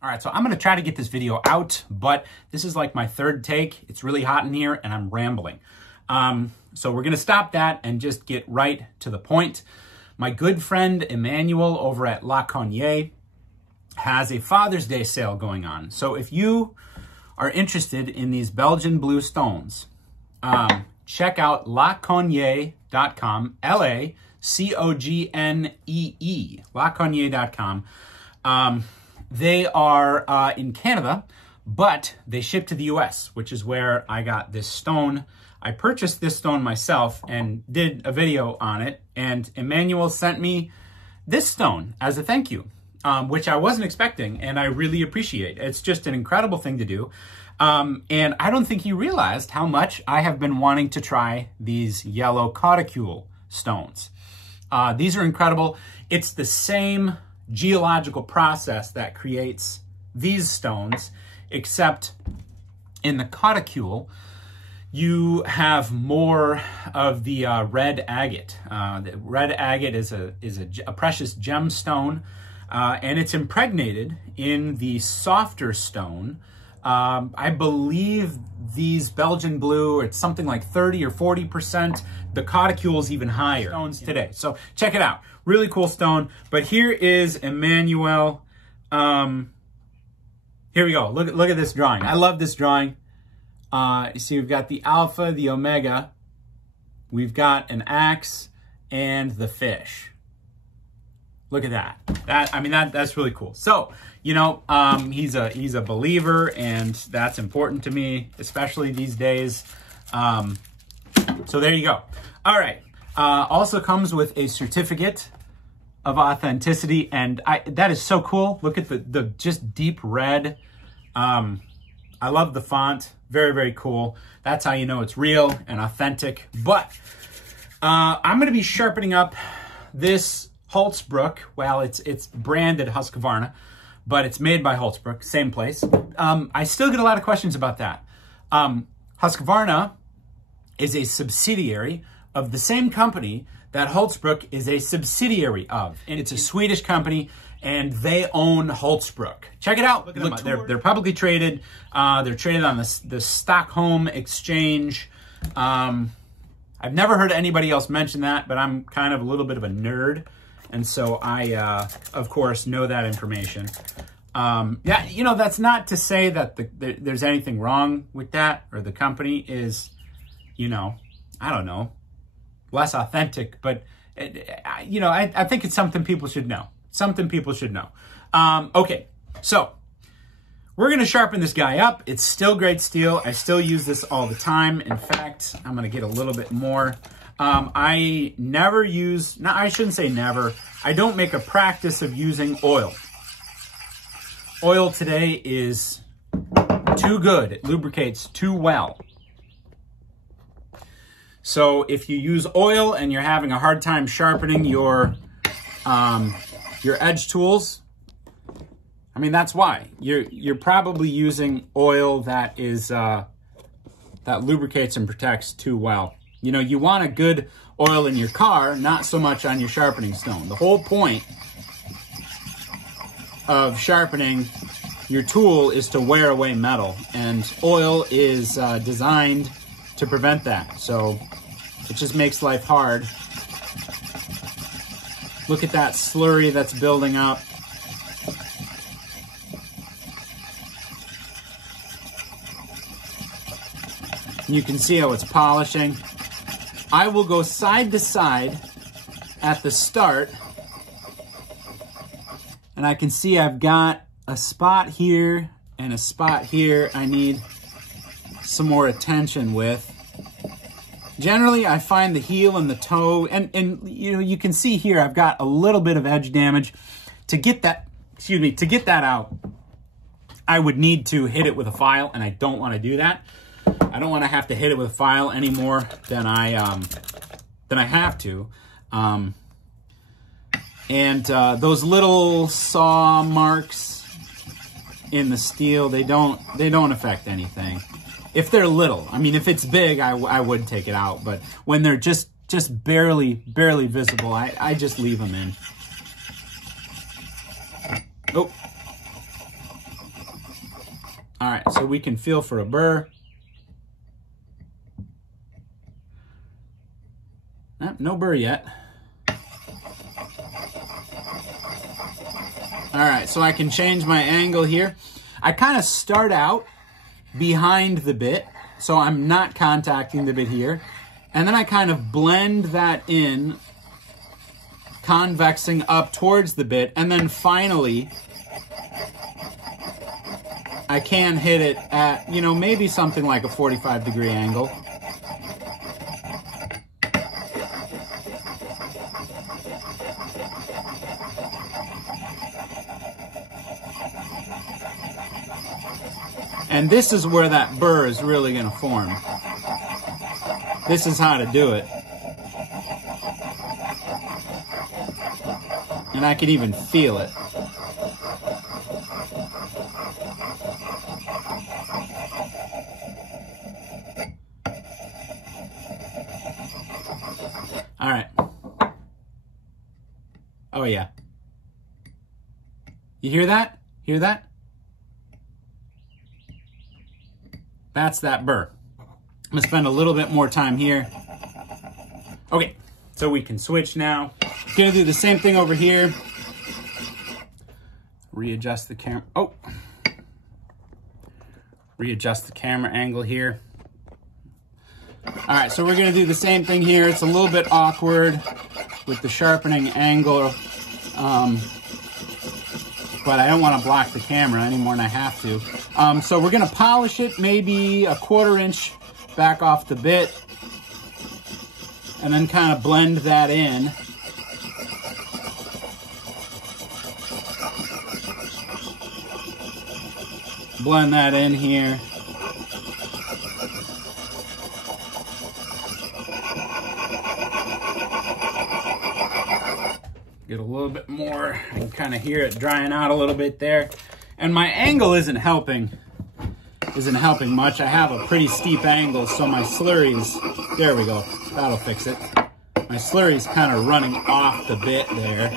All right, so I'm gonna try to get this video out, but this is like my third take. It's really hot in here and I'm rambling. So we're gonna stop that and just get right to the point. My good friend Emmanuel over at Cognee has a Father's Day sale going on. So if you are interested in these Belgian blue stones, check out lacognee.com, L-A-C-O-G-N-E-E, lacognee.com. They are in Canada, but they ship to the US, which is where I got this stone. I purchased this stone myself and did a video on it, and Emmanuel sent me this stone as a thank you, which I wasn't expecting, and I really appreciate. It's just an incredible thing to do. And I don't think he realized how much I have been wanting to try these yellow cauticule stones. These are incredible. It's the same geological process that creates these stones, except in the cauticule, you have more of the red agate. The red agate is a precious gemstone, and it's impregnated in the softer stone. I believe these Belgian blue, it's something like 30 or 40%. The cauticule is even higher. Stones today. So check it out. Really cool stone. But here is Emmanuel. Here we go. Look at this drawing. I love this drawing. You see, we've got the alpha, the omega. We've got an axe and the fish. Look at that. That's really cool. So, you know, he's a believer, and that's important to me, especially these days. So there you go. All right. Also comes with a certificate of authenticity, and that is so cool. Look at the just deep red. I love the font. Very, very cool. That's how you know it's real and authentic. But I'm going to be sharpening up this Holtzbroek. Well, it's branded Husqvarna, but it's made by Holtzbroek, same place. I still get a lot of questions about that. Husqvarna is a subsidiary of the same company that Holtzbroek is a subsidiary of. And it's a Swedish company, and they own Holtzbroek. Check it out. Look at them. They're publicly traded. They're traded on the Stockholm Exchange. I've never heard anybody else mention that, but I'm kind of a little bit of a nerd. And so I, of course, know that information. Yeah, you know, that's not to say that there's anything wrong with that, or the company is, you know, I don't know, less authentic. But, you know, I think it's something people should know. Something people should know. Okay, so we're going to sharpen this guy up. It's still great steel. I still use this all the time. In fact, I'm going to get a little bit more. I never use, no, I shouldn't say never. I don't make a practice of using oil. Oil today is too good. It lubricates too well. So if you use oil and you're having a hard time sharpening your edge tools, I mean, that's why. You're probably using oil that is that lubricates and protects too well. You know, you want a good oil in your car, not so much on your sharpening stone. The whole point of sharpening your tool is to wear away metal, and oil is designed to prevent that. So it just makes life hard. Look at that slurry that's building up. You can see how it's polishing. I will go side to side at the start, and I can see I've got a spot here and a spot here I need some more attention with. Generally, I find the heel and the toe, and you know, you can see here I've got a little bit of edge damage. To get that, excuse me, to get that out, I would need to hit it with a file, and I don't want to do that. I don't want to have to hit it with a file any more than I have to. Those little saw marks in the steel, they don't affect anything. If they're little, I mean, if it's big, I would take it out. But when they're just barely visible, I just leave them in. Oh, All right, so we can feel for a burr. No burr yet. All right, so I can change my angle here. I kind of start out behind the bit, so I'm not contacting the bit here. And then I kind of blend that in, convexing up towards the bit. And then finally, I can hit it at, you know, maybe something like a 45-degree angle. And this is where that burr is really going to form. This is how to do it. And I can even feel it. All right. Oh, yeah. You hear that? Hear that? That's that burr. I'm gonna spend a little bit more time here. Okay, so we can switch now. Gonna do the same thing over here. Readjust the camera. Oh, readjust the camera angle here. All right, so we're gonna do the same thing here. It's a little bit awkward with the sharpening angle, but I don't want to block the camera any more than I have to. So we're gonna polish it maybe a 1/4 inch back off the bit, and then kind of blend that in. Blend that in here. Get a little bit more. I can kind of hear it drying out a little bit there. And my angle isn't helping much. I have a pretty steep angle, so my slurry's, there we go, that'll fix it. My slurry's kind of running off the bit there.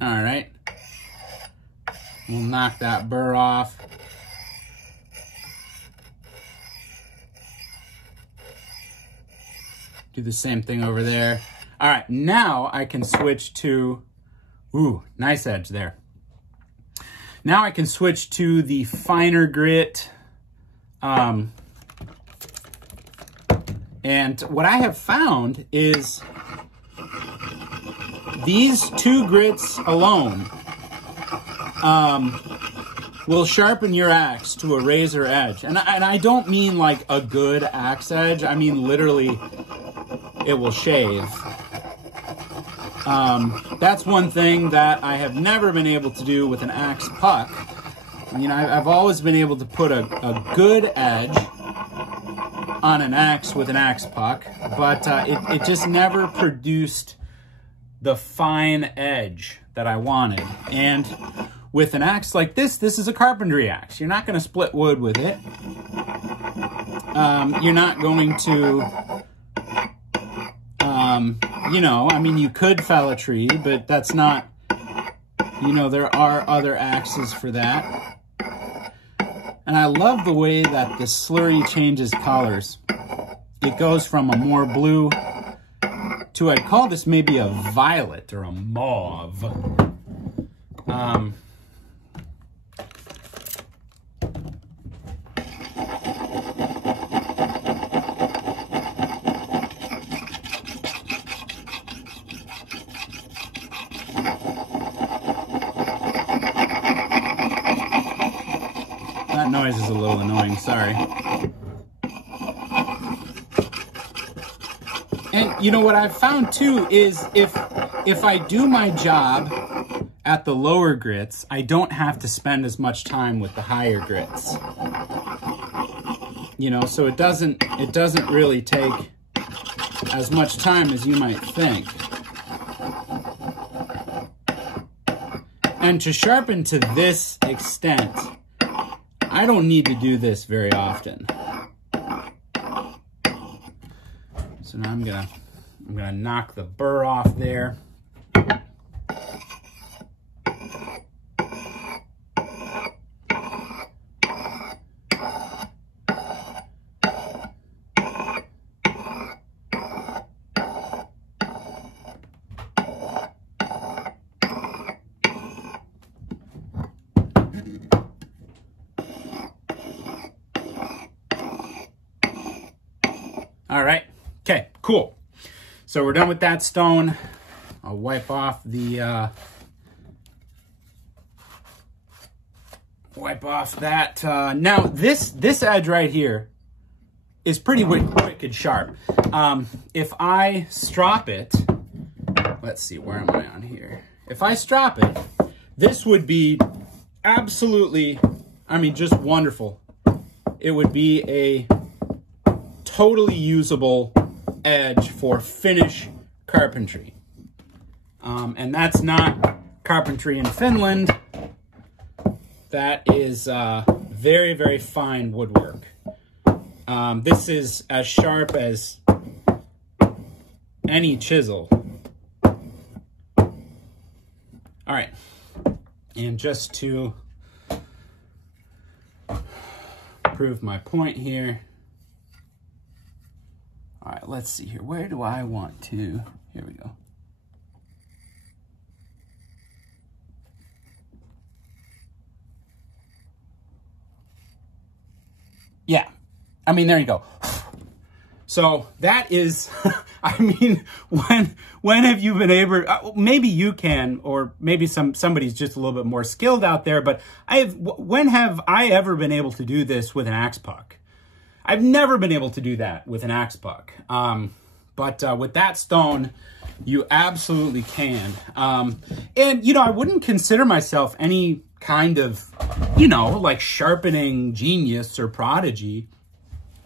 All right. We'll knock that burr off. Do the same thing over there. All right, now I can switch to, ooh, nice edge there. Now I can switch to the finer grit. And what I have found is these 2 grits alone will sharpen your axe to a razor edge. And I don't mean like a good axe edge. I mean literally it will shave. That's one thing that I have never been able to do with an axe puck. I mean, I've always been able to put a good edge on an axe with an axe puck, but it just never produced the fine edge that I wanted. And with an axe like this is a carpentry axe. You're not going to split wood with it. You're not going to, you know, I mean, you could fell a tree, but that's not, you know, there are other axes for that. And I love the way that the slurry changes colors. It goes from a more blue to, I'd call this maybe a violet or a mauve. That noise is a little annoying, sorry. And you know what I've found too is if I do my job at the lower grits, I don't have to spend as much time with the higher grits. You know, so it doesn't really take as much time as you might think. And to sharpen to this extent, I don't need to do this very often. So now I'm gonna knock the burr off there. All right, okay, cool. So we're done with that stone. I'll wipe off the, now this edge right here is pretty wicked sharp. If I strop it, let's see, where am I on here? If I strop it, this would be absolutely, I mean, just wonderful. It would be a totally usable edge for finish carpentry. And that's not carpentry in Finland. That is very, very fine woodwork. This is as sharp as any chisel. All right, and just to prove my point here, all right, let's see here. Where do I want to? Here we go. Yeah, I mean, there you go. So that is, I mean, when have you been able, maybe you can, or maybe somebody's just a little bit more skilled out there, but when have I ever been able to do this with an axe puck? I've never been able to do that with an axe puck. But with that stone, you absolutely can. And, you know, I wouldn't consider myself any kind of, you know, like sharpening genius or prodigy.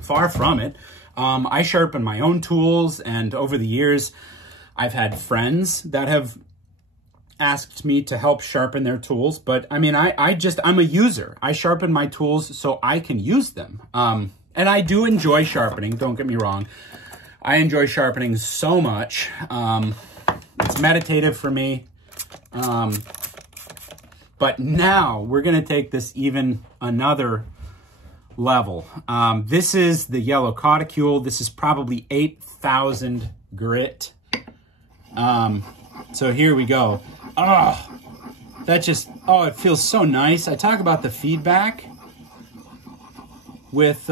Far from it. I sharpen my own tools, and over the years, I've had friends that have asked me to help sharpen their tools. But I mean, I'm a user. I sharpen my tools so I can use them. And I do enjoy sharpening, don't get me wrong. I enjoy sharpening so much. It's meditative for me. But now we're gonna take this even another level. This is the yellow cauticule. This is probably 8,000 grit. So here we go. Oh, that just, oh, it feels so nice. I talk about the feedback with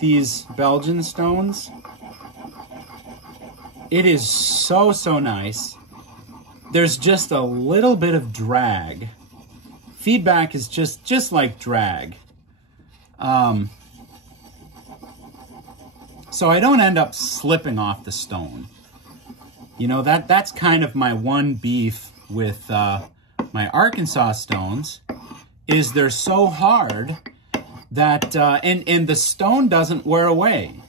these Belgian stones. It is so, so nice. There's just a little bit of drag. Feedback is just like drag. So I don't end up slipping off the stone. You know, that's kind of my one beef with my Arkansas stones, is they're so hard that, and the stone doesn't wear away.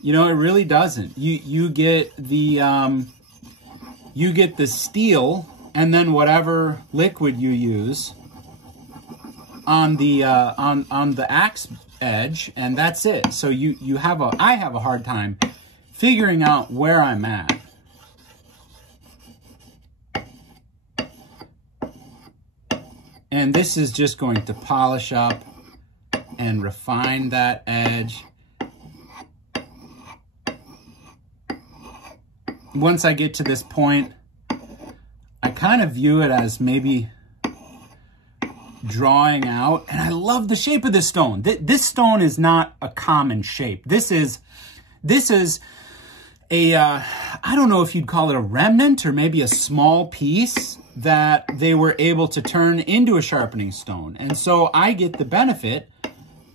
You know, it really doesn't. You get the steel, and then whatever liquid you use on the axe edge, and that's it. So I have a hard time figuring out where I'm at. And this is just going to polish up and refine that edge. Once I get to this point, I kind of view it as maybe drawing out, and I love the shape of this stone. This stone is not a common shape. This is a, I don't know if you'd call it a remnant or maybe a small piece that they were able to turn into a sharpening stone. And so I get the benefit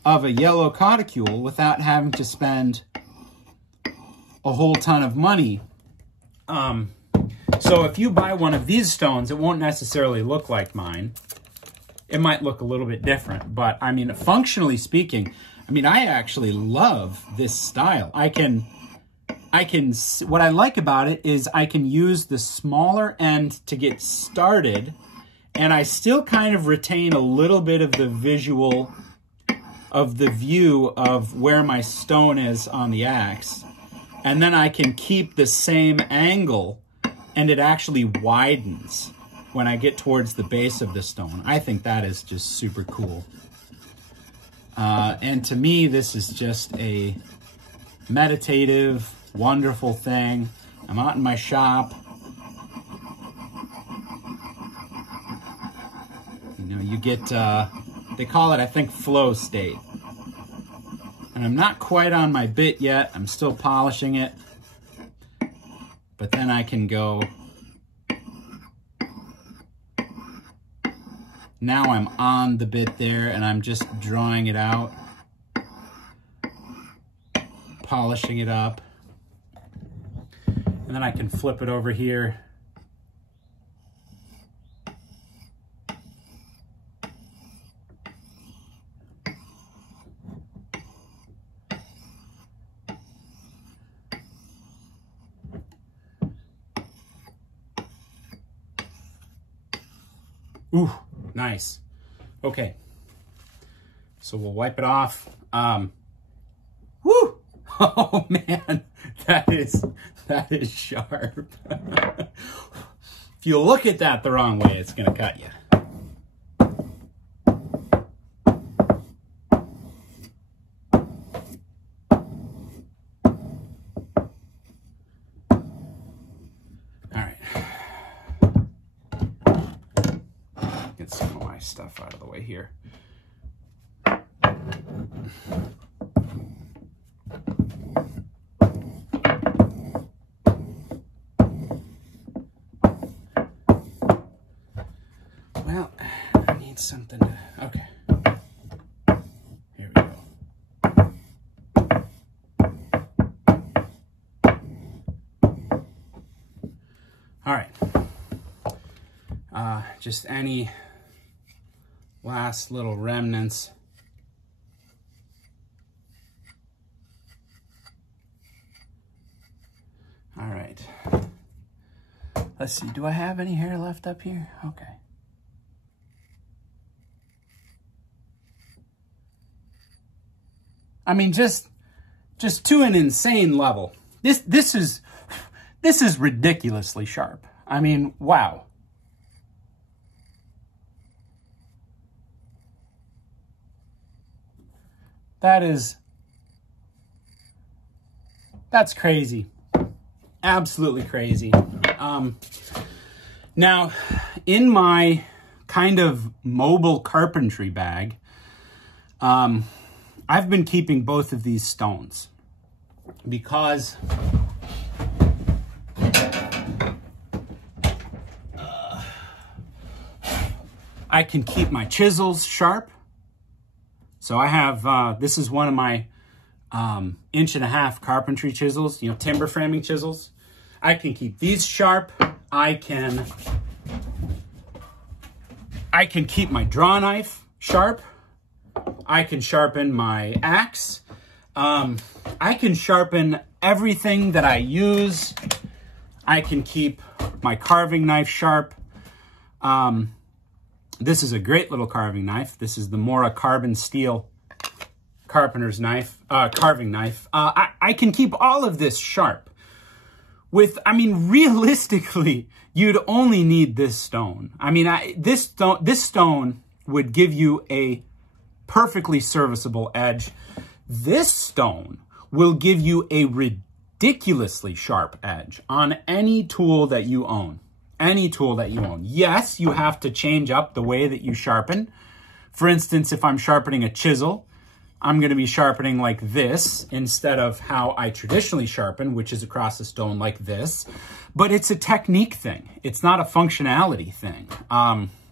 of a yellow cauticule without having to spend a whole ton of money. So if you buy one of these stones, it won't necessarily look like mine. It might look a little bit different, but I mean, functionally speaking, I mean, I actually love this style. What I like about it is I can use the smaller end to get started And I still kind of retain a little bit of the visual of the view of where my stone is on the axe. And then I can keep the same angle, and it actually widens when I get towards the base of the stone. I think that is just super cool. And to me, this is just a meditative, wonderful thing. I'm out in my shop. You know, you get, they call it, I think, flow state. And I'm not quite on my bit yet. I'm still polishing it. But then I can go. Now I'm on the bit there, and I'm just drawing it out, polishing it up. And then I can flip it over here. Ooh, nice. Okay. So we'll wipe it off. Woo! Oh man, that is sharp. If you look at that the wrong way, it's gonna cut you. Get some of my stuff out of the way here. Well, I need something to, okay. Here we go. All right. Just any last little remnants. All right. Let's see, do I have any hair left up here? Okay. I mean, just to an insane level. This is ridiculously sharp. I mean, wow. That's crazy. Absolutely crazy. Now, in my kind of mobile carpentry bag, I've been keeping both of these stones because I can keep my chisels sharp. So I have, this is one of my 1.5 inch carpentry chisels, you know, timber framing chisels. I can keep these sharp. I can keep my draw knife sharp. I can sharpen my axe. I can sharpen everything that I use. I can keep my carving knife sharp. This is a great little carving knife. This is the Mora carbon steel carpenter's knife, carving knife. I can keep all of this sharp. I mean, realistically, you'd only need this stone. I mean, this stone would give you a perfectly serviceable edge. This stone will give you a ridiculously sharp edge on any tool that you own. Any tool that you own. Yes, you have to change up the way that you sharpen. For instance, if I'm sharpening a chisel, I'm going to be sharpening like this instead of how I traditionally sharpen, which is across the stone like this. But it's a technique thing. It's not a functionality thing.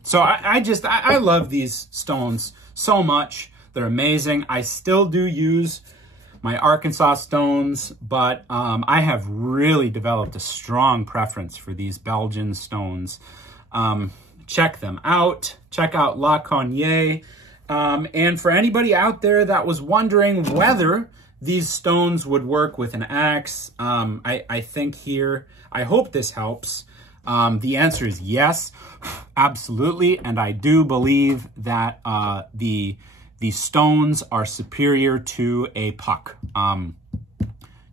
So I love these stones so much. They're amazing. I still do use my Arkansas stones, but I have really developed a strong preference for these Belgian stones. Check them out. Check out La Cognee. And for anybody out there that was wondering whether these stones would work with an axe, I think here, I hope this helps. The answer is yes. Absolutely, and I do believe that the stones are superior to a puck.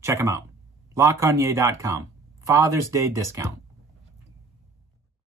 Check them out. LaCognee.com. Father's Day discount.